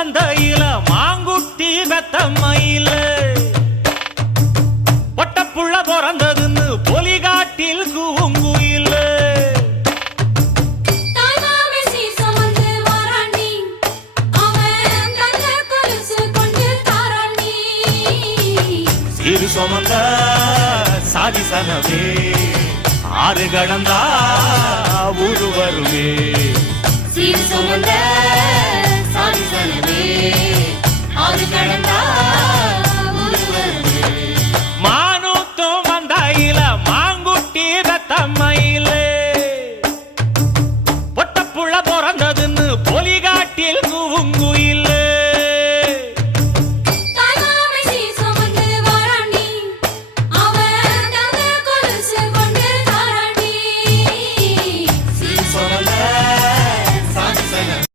மந்தையில மாங்குட்டி பெத்த மயில. பொட்டப்புள்ள பிறந்ததுன்னு பொலிகாட்டில் கூங்குயில. சிறு சுமந்த சாதி சனமே ஆறு கடந்தா ஊரு வருமே. சீர் சுமந்த புள்ள பிறந்தது